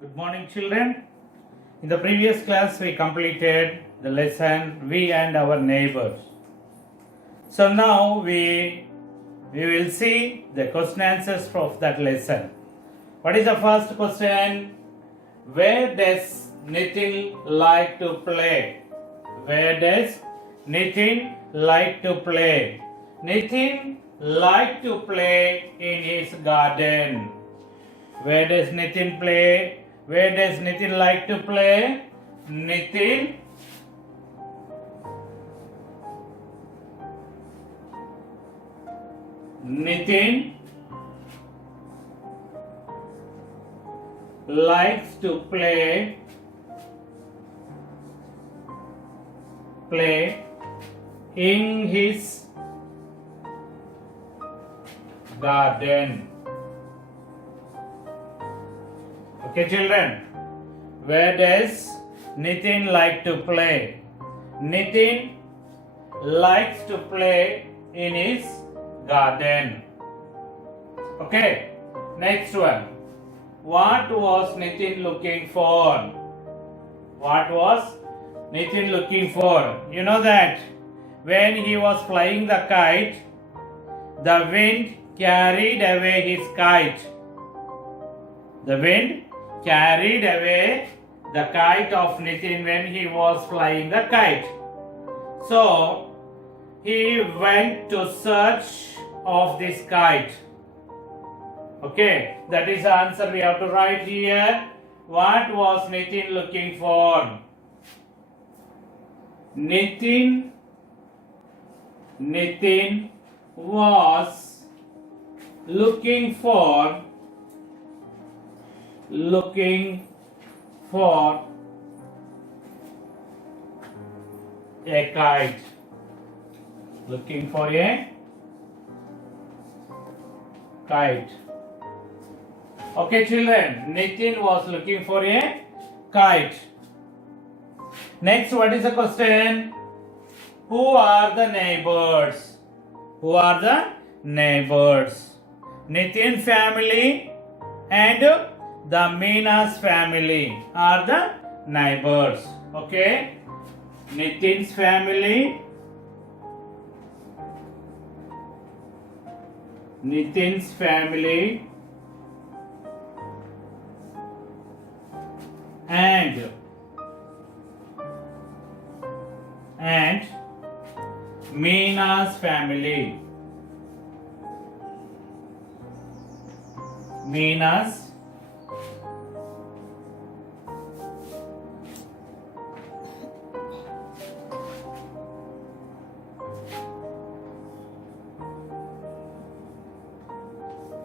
Good morning, children. In the previous class, we completed the lesson We and Our Neighbors. So now we will see the question answers of that lesson. What is the first question? Where does Nitin like to play? Where does Nitin like to play? Nitin like to play in his garden. Where does Nitin play? Where does Nitin like to play? Nitin likes to play in his garden. Okay, children. Where does Nitin like to play? Nitin likes to play in his garden. Okay. Next one. What was Nitin looking for? What was Nitin looking for? You know that when he was flying the kite, the wind carried away his kite. The wind carried away the kite of Nitin when he was flying the kite. So he went to search of this kite. Okay, that is the answer we have to write here. What was Nitin looking for? Nitin was looking for a kite. Looking for a kite. Okay, children. Nitin was looking for a kite. Next, what is the question? Who are the neighbors? Who are the neighbors? Nitin family and the Meena's family are the neighbors. Okay? Nitin's family, and Meena's family. Meena's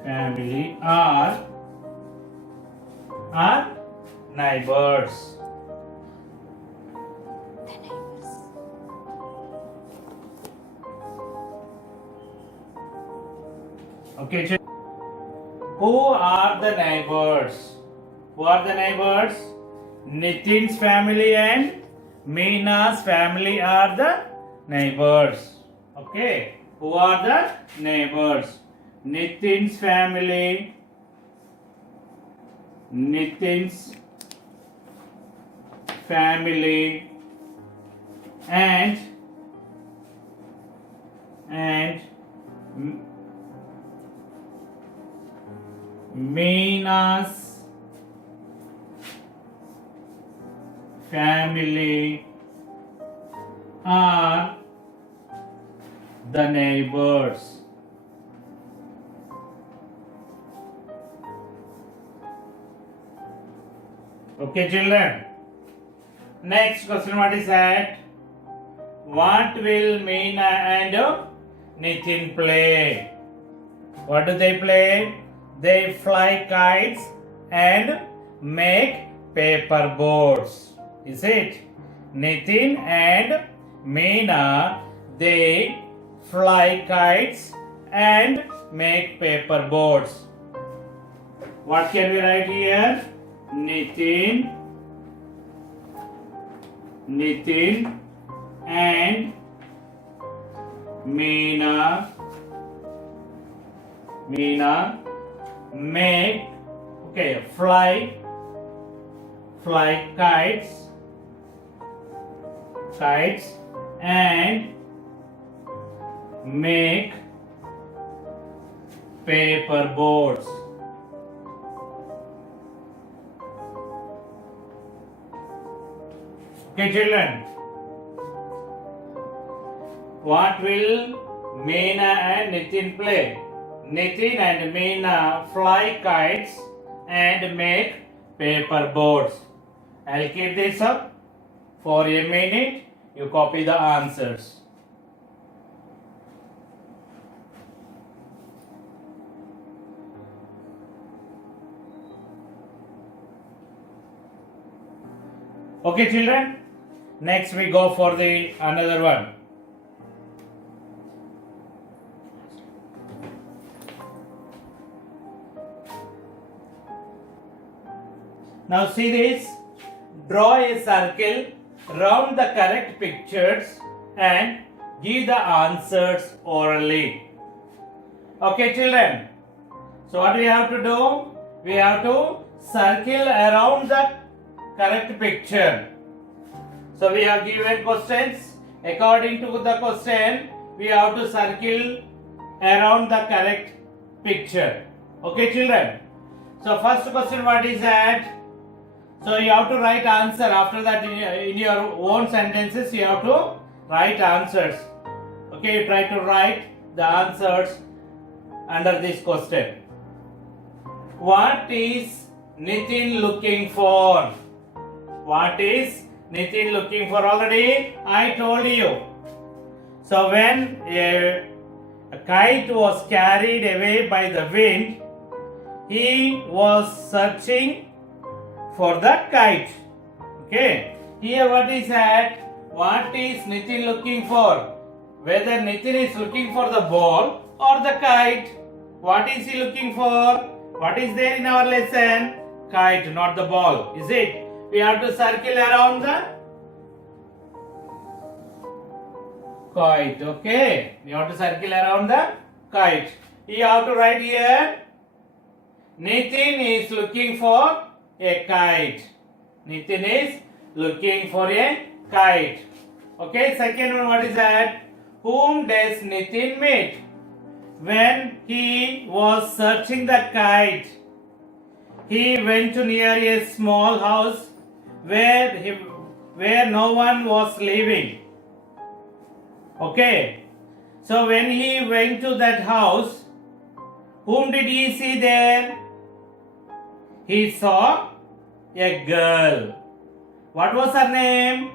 family are neighbors. Okay, who are the neighbors? Who are the neighbors? Nitin's family and Meena's family are the neighbors. Okay, who are the neighbors? Nitin's family and Meena's family are the neighbors. Okay, children. Next question, what is that? What will Meena and Nitin play? What do they play? They fly kites and make paper boats. Is it? Nitin and Meena, they fly kites and make paper boats. What can we write here? Nitin and Meena make fly fly kites and make paper boats. Okay, children. What will Meena and Nitin play? Nitin and Meena fly kites and make paper boats. I'll keep this up for a minute. You copy the answers. Okay, children. Next we go for the another one. Now see this. Draw a circle round the correct pictures and give the answers orally. Okay, children. So what we have to do? We have to circle around the correct picture. So we have given questions. According to the question, we have to circle around the correct picture. Okay, children. So first question, what is that? So you have to write answer. After that, in your own sentences, you have to write answers. Okay, you try to write the answers under this question. What is Nitin looking for? What is Nitin looking for? Already I told you. So when a kite was carried away by the wind, he was searching for the kite. Okay. Here what is that? What is Nitin looking for? Whether Nitin is looking for the ball or the kite. What is he looking for? What is there in our lesson? Kite, not the ball. Is it? We have to circle around the kite. Okay. We have to circle around the kite. You have to write here. Nitin is looking for a kite. Nitin is looking for a kite. Okay, second one, what is that? Whom does Nitin meet? When he was searching the kite, he went to near a small house where no one was living. Okay, so when he went to that house, whom did he see there? He saw a girl. What was her name?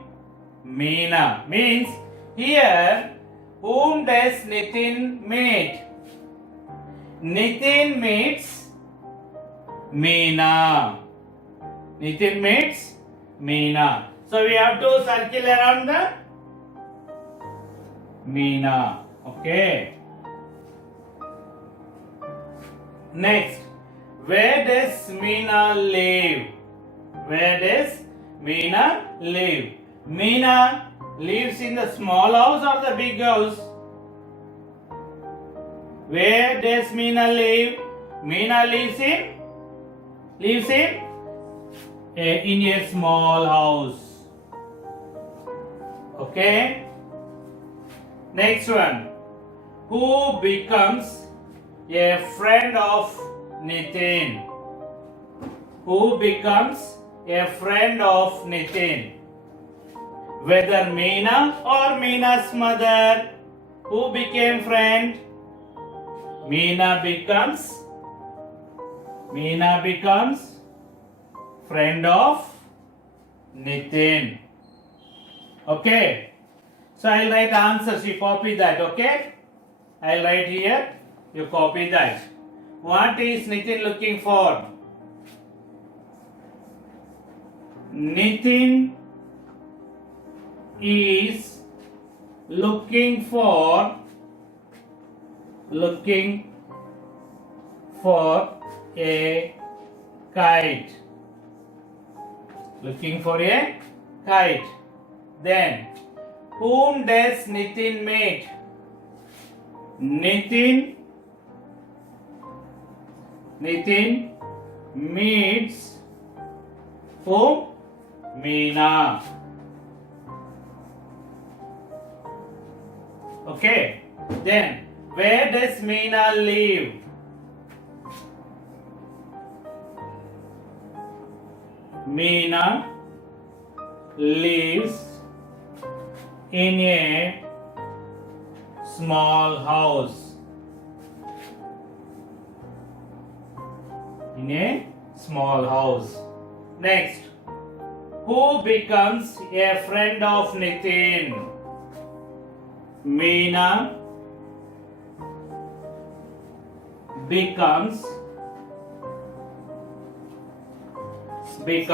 Meena. Means here, whom does Nitin meet? Nitin meets Meena. Nitin meets Meena. So we have to circle around the Meena. Okay. Next. Where does Meena live? Where does Meena live? Meena lives in the small house or the big house? Where does Meena live? Meena lives in a small house. Okay. Next one. Who becomes a friend of Nitin? Who becomes a friend of Nitin? Whether Meena or Meena's mother, who became friend? Meena becomes friend of Nitin. Okay. So I'll write answers. You copy that. Okay. I'll write here. You copy that. What is Nitin looking for? Nitin is looking for a kite. Looking for a kite. Then, whom does Nitin meet? Nitin meets whom? Meena. Okay. Then, where does Meena live? Meena lives in a small house. In a small house. Next, who becomes a friend of Nitin? Meena becomes a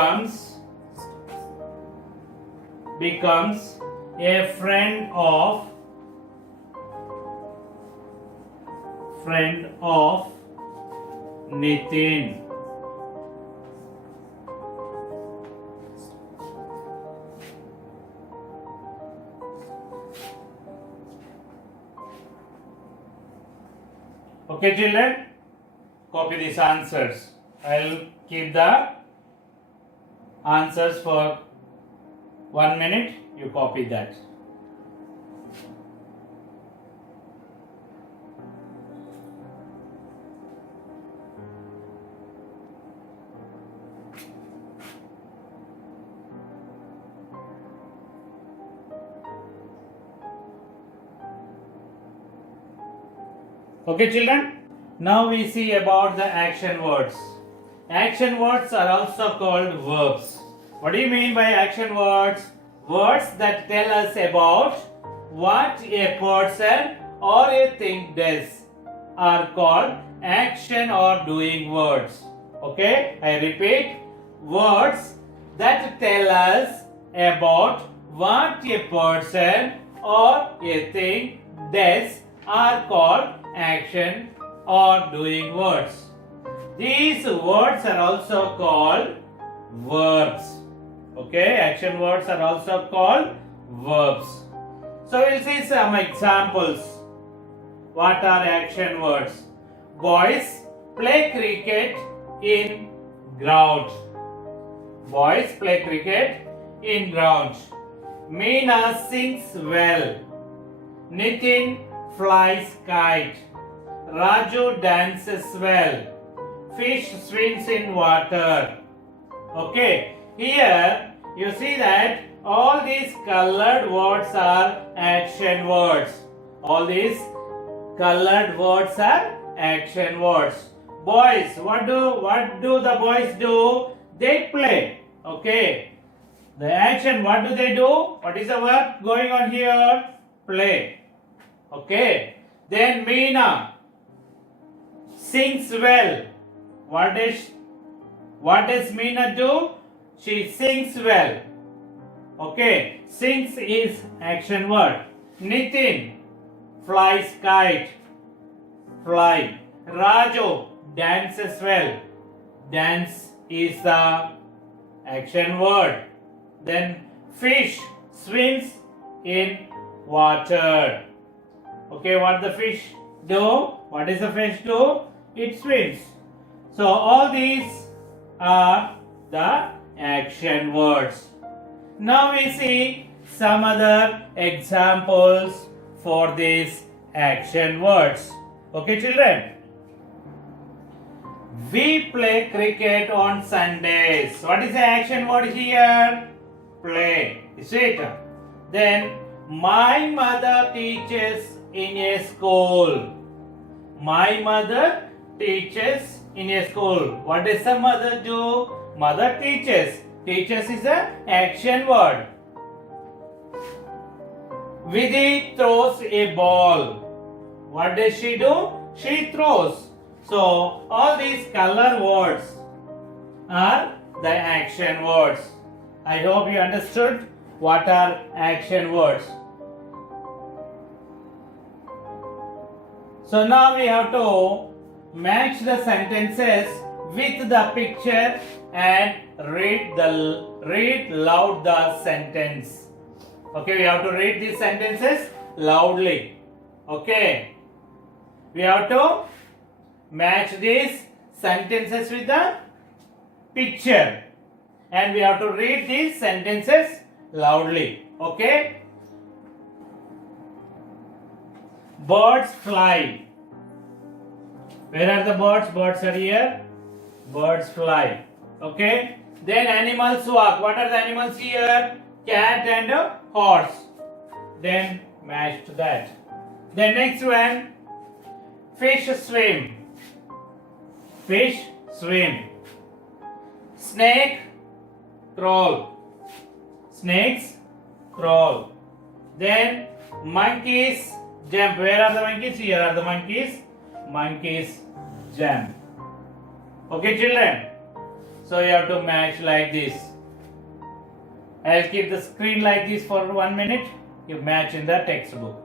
friend of Nitin. Okay, children, copy these answers. I'll keep the answers for 1 minute. You copy that. Okay, children. Now we see about the action words. Action words are also called verbs. What do you mean by action words? Words that tell us about what a person or a thing does are called action or doing words. Okay, I repeat, words that tell us about what a person or a thing does are called action or doing words. These words are also called verbs. Okay, action words are also called verbs. So we'll see some examples. What are action words? Boys play cricket in ground. Boys play cricket in ground. Meena sings well. Nitin flies kite. Raju dances well. Fish swims in water. Okay, here you see that all these colored words are action words. All these colored words are action words. Boys, what do the boys do? They play. Okay. The action, what do they do? What is the verb going on here? Play. Okay. Then Meena sings well. What does Meena do? She sings well. Okay. Sings is action word. Nitin flies kite. Fly. Raju dances well. Dance is the action word. Then fish swims in water. Okay, what the fish do? What does the fish do? It swims. So all these are the action words. Now we see some other examples for these action words. Okay, children? We play cricket on Sundays. What is the action word here? Play. Is it? Then, my mother teaches in a school. My mother teaches in a school. What does the mother do? Mother teaches. Teaches is an action word. Vidhi throws a ball. What does she do? She throws. So, all these color words are the action words. I hope you understood what are action words. So, now we have to match the sentences with the picture and read loud the sentence. Okay, we have to read these sentences loudly. Okay, we have to match these sentences with the picture and we have to read these sentences loudly. Okay? Birds fly. Where are the birds? Birds are here. Birds fly. Okay? Then animals walk. What are the animals here? Cat and a horse. Then match to that. Then next one. Fish swim. Fish swim. Snake crawl. Snakes crawl. Then monkeys jump. Where are the monkeys? Here are the monkeys. Monkeys jump. Okay, children? So you have to match like this. I'll keep the screen like this for 1 minute. You match in the textbook.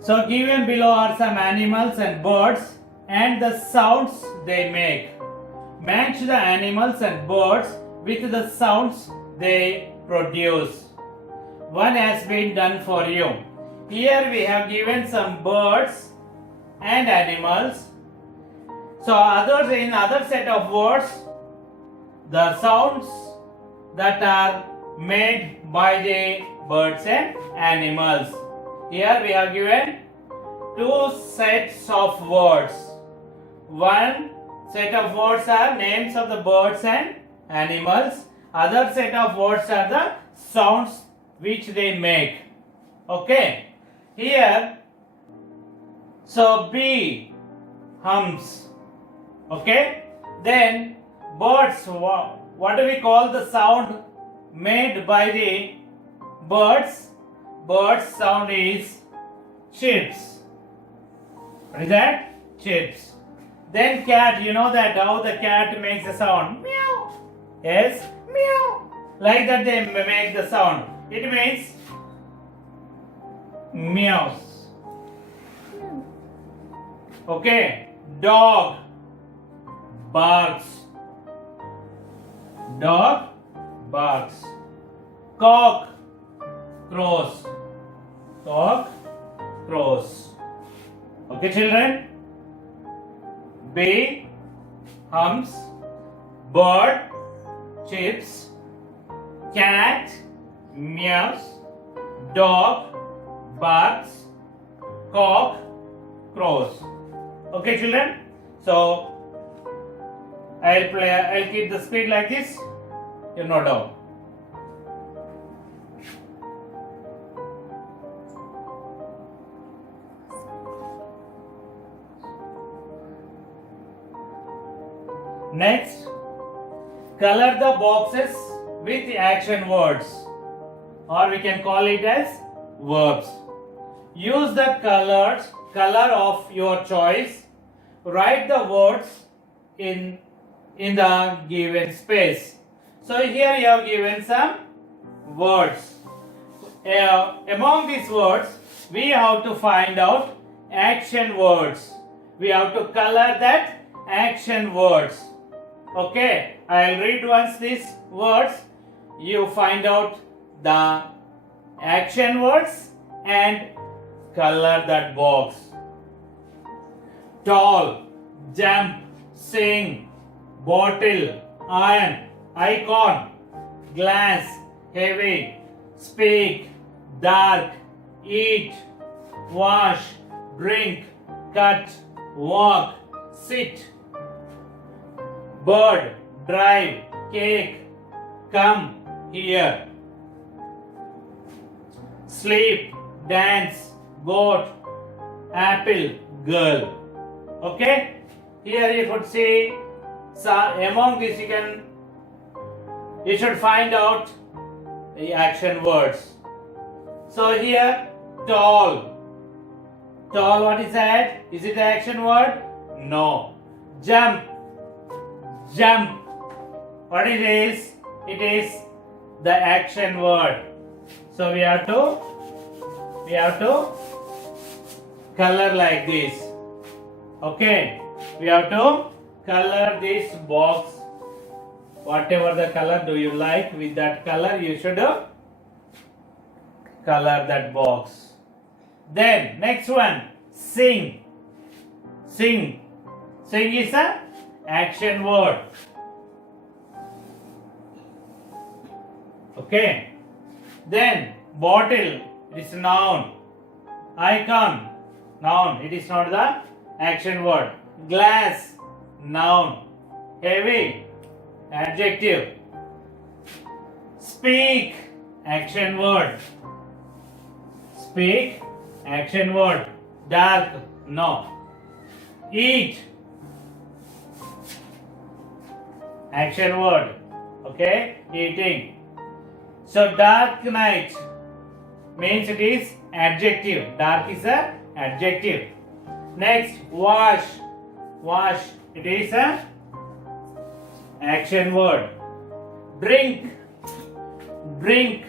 So given below are some animals and birds and the sounds they make. Match the animals and birds with the sounds they produce. One has been done for you. Here we have given some birds and animals. So others in other set of words, the sounds that are made by the birds and animals. Here we have given two sets of words. One set of words are names of the birds and animals. Other set of words are the sounds which they make. Okay. Here, so bee hums. Okay. Then birds, what do we call the sound made by the birds? Bird's sound is chirps. What is that? Chirps. Then cat, you know that how the cat makes the sound. Meow. Yes? Meow. Like that they make the sound. It means meows. Okay. Dog barks. Dog barks. Cock crows. Cock crows. Okay, children? Bee hums. Bird chirps. Cat meows. Dog barks. Cock crows. Okay, children? So I'll keep the speed like this. You note down. Next, color the boxes with the action words, or we can call it as verbs. Use the color of your choice. Write the words in the given space. So here you have given some words. Among these words, we have to find out action words. We have to color that action words. Okay, I'll read once these words. You find out the action words and color that box. Tall, jump, sing, bottle, iron, icon, glass, heavy, speak, dark, eat, wash, drink, cut, walk, sit, bird, drive, cake, come, here, sleep, dance, goat, apple, girl. Okay, here you could see, so among this you should find out the action words. So here, tall. Tall, what is that? Is it the action word? No. Jump. Jump. What it is? It is the action word. So we have to color like this. Okay. We have to color this box whatever the color do you like, with that color you should color that box. Then next one, sing. Sing. Sing is a action word. Okay. Then bottle is noun. Icon, noun. It is not the action word. Glass, noun. Heavy, adjective. Speak, action word. Speak, action word. Dark, no. Eat, action word. Okay, eating. So dark night means it is adjective. Dark is a adjective. Next, wash. Wash, it is a action word. Drink. Drink,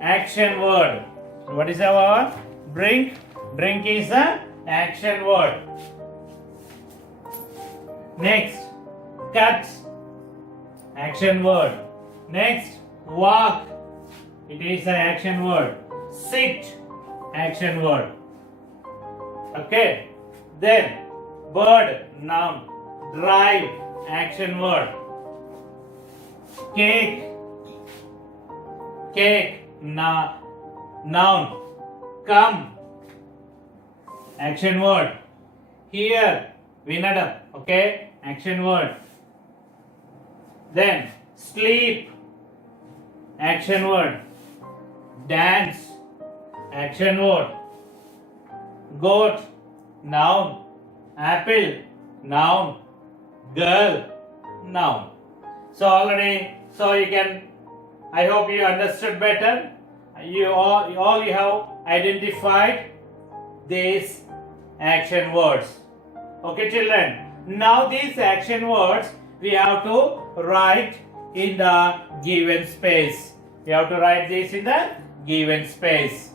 action word. What is our drink? Drink is a action word. Next, cut, action word. Next, walk, it is an action word. Sit, action word. Okay. Then bird, noun. Drive, action word. Cake, cake, noun. Come, action word. Here, Vinadam, okay, action word. Then sleep, action word. Dance, action word. Goat, noun. Apple, noun. Girl, noun. So already, so you can, I hope you understood better. You all you have identified these action words. Okay, children. Now these action words we have to write in the given space. We have to write this in the given space.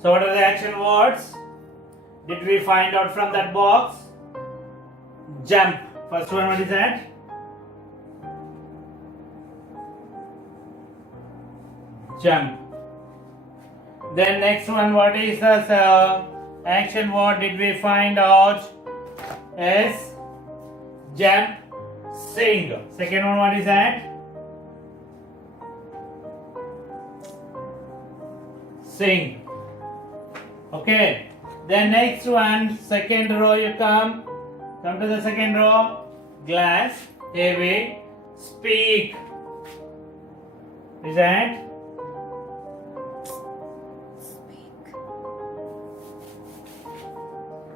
So what are the action words? Did we find out from that box? Jump. First one, what is that? Jump. Then next one, what is the action word did we find out? Is jump, sing. Second one, what is that? Sing. Okay. Then next one, second row you come to the second row. Glass, heavy, speak. Is that?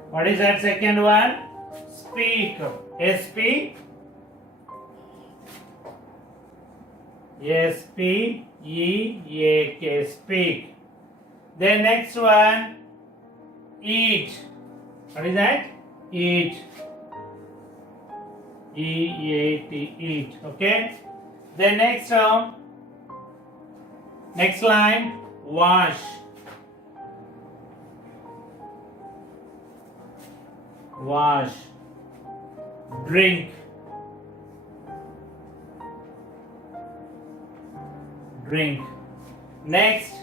What is that second one? Speak. S-P. S-P-E-A-K. Speak. Then next one, eat. What is that? Eat. E-A-T. Eat. Okay. Then next one, next line, wash. Wash. Drink. Drink. Next,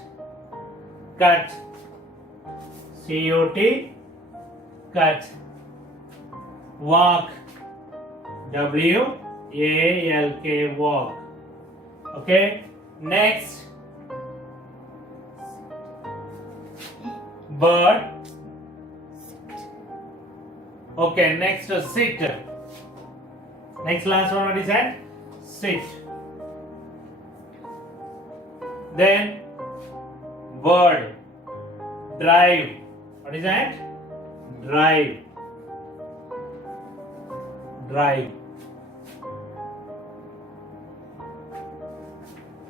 cut. C-O-T. Cut. Walk. W-A-L-K. Walk. Okay. Next, bird. Okay, next sit. Next last one, what is that? Sit. Then bird. Drive. What is that? Drive. Drive.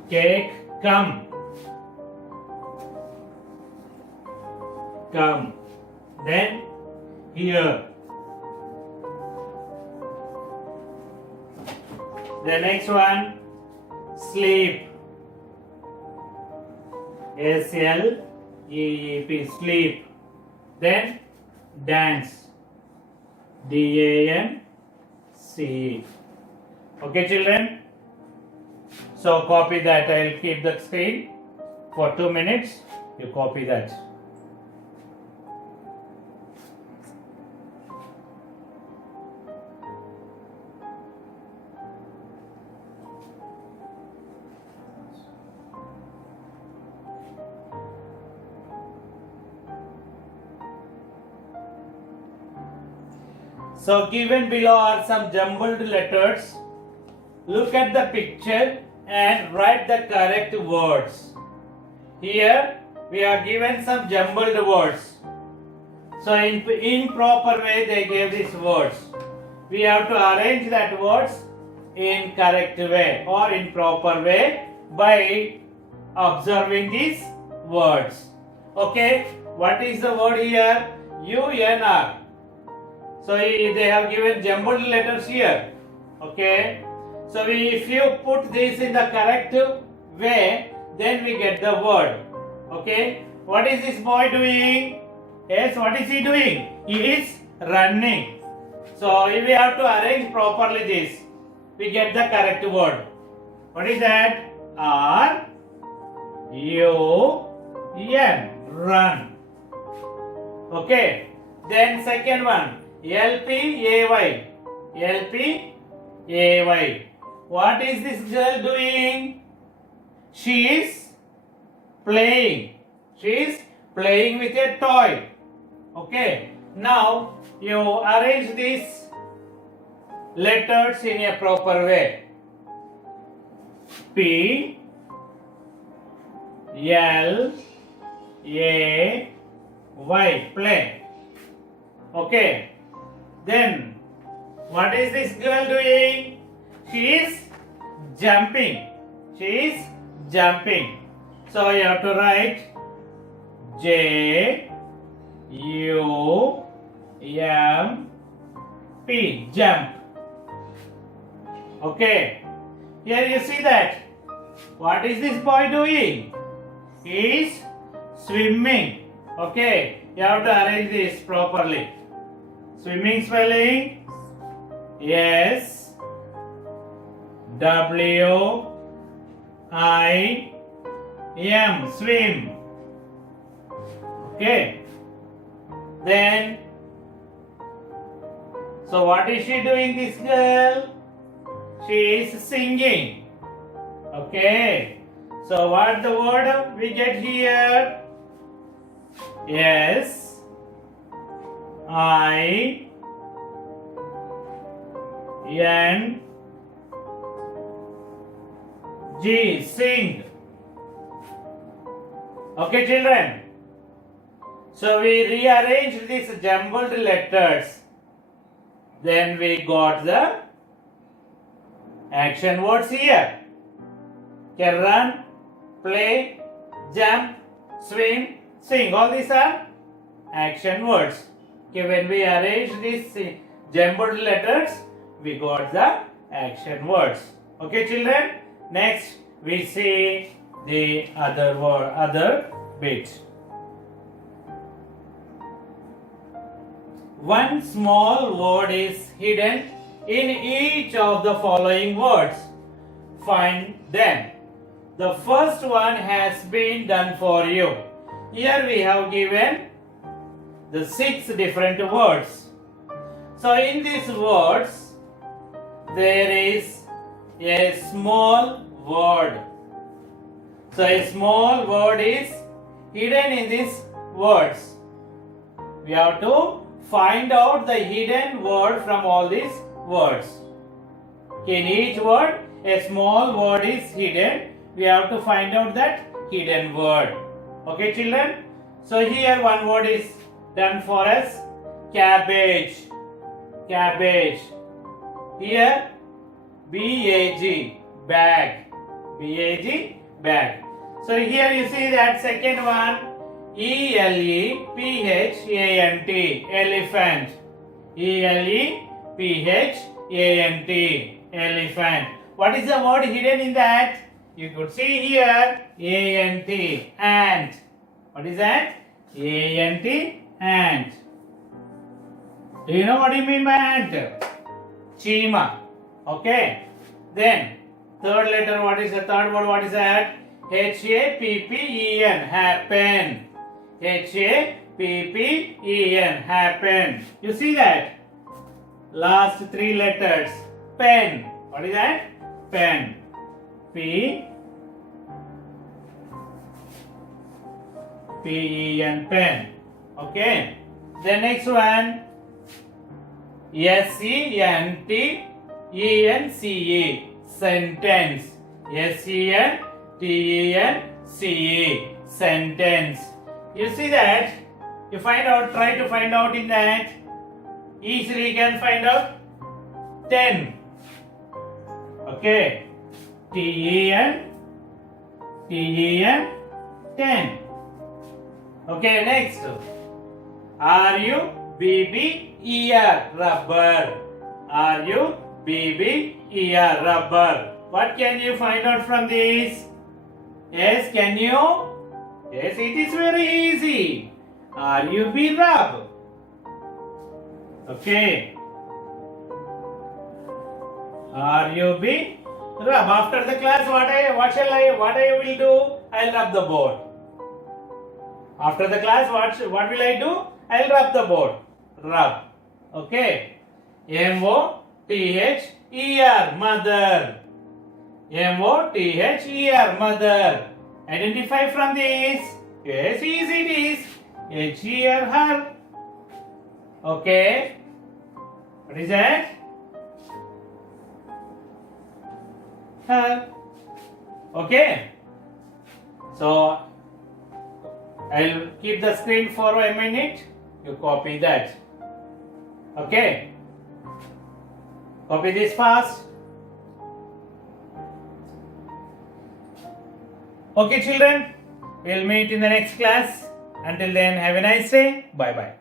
Cake. Come. Come. Then here. The next one, sleep. S-L-E-E-P. Sleep. Then dance. D-A-N-C-E. C. Okay, children. So copy that. I'll keep the screen for 2 minutes. You copy that. So given below are some jumbled letters. Look at the picture and write the correct words. Here we are given some jumbled words. So in proper way they gave these words. We have to arrange that words in correct way or in proper way by observing these words. Okay, what is the word here? UNR. So they have given jumbled letters here. Okay. So if you put this in the correct way, then we get the word. Okay. What is this boy doing? Yes, what is he doing? He is running. So if we have to arrange properly this, we get the correct word. What is that? R-U-N. Run. Okay. Then second one. L-P-A-Y. L-P-A-Y. What is this girl doing? She is playing. She is playing with a toy. Okay. Now you arrange these letters in a proper way. P L A Y. Play. Okay. Then, what is this girl doing? She is jumping. She is jumping. So you have to write J U M P. Jump. Okay. Here you see that. What is this boy doing? He is swimming. Okay. You have to arrange this properly. Swimming spelling S W I M. Swim. Okay. Then, so what is she doing, this girl? She is singing. Okay. So what the word we get here? S I N G. Sing. Okay, children. So we rearranged these jumbled letters. Then we got the action words here. Can run, play, jump, swim, sing. All these are action words. Okay, when we arrange these jumbled letters, we got the action words. Okay, children. Next, we see the other bit. One small word is hidden in each of the following words. Find them. The first one has been done for you. Here we have given the 6 different words. So in these words, there is a small word. So a small word is hidden in these words. We have to find out the hidden word from all these words. In each word, a small word is hidden. We have to find out that hidden word. Okay, children? So here one word is done for us. Cabbage. Cabbage. Here, B-A-G. Bag. B-A-G. Bag. So here you see that second one. E-L-E-P-H-A-N-T. Elephant. E-L-E-P-H-A-N-T. Elephant. What is the word hidden in that? You could see here A-N-T. Ant. What is that? A-N-T. Ant. Do you know what you mean by ant? Chima. Okay. Then third letter, what is the third word? What is that? Happen. Happen. Happen. Happen. You see that? Last three letters. Pen. What is that? Pen. P. Pen. Pen. Okay. The next one. Sentence. Sentence. Sentence. Sentence. You see that? You find out, try to find out in that. Easily you can find out 10. Okay. Ten. 10. Okay, next. Rubber. Rubber. Rubber. What can you find out from this? Yes, can you? Yes, it is very easy. Rub. Okay. Rub. After the class, what I will do? I'll rub the board. After the class, what will I do? I'll rub the board. Rub. Okay. Mother. Mother. Mother. Identify from this. Yes, easy it is. Her. Okay. What is that? Her. Okay. So, I'll keep the screen for a minute. You copy that. Okay. Copy this fast. Okay, children. We'll meet in the next class. Until then, have a nice day. Bye bye.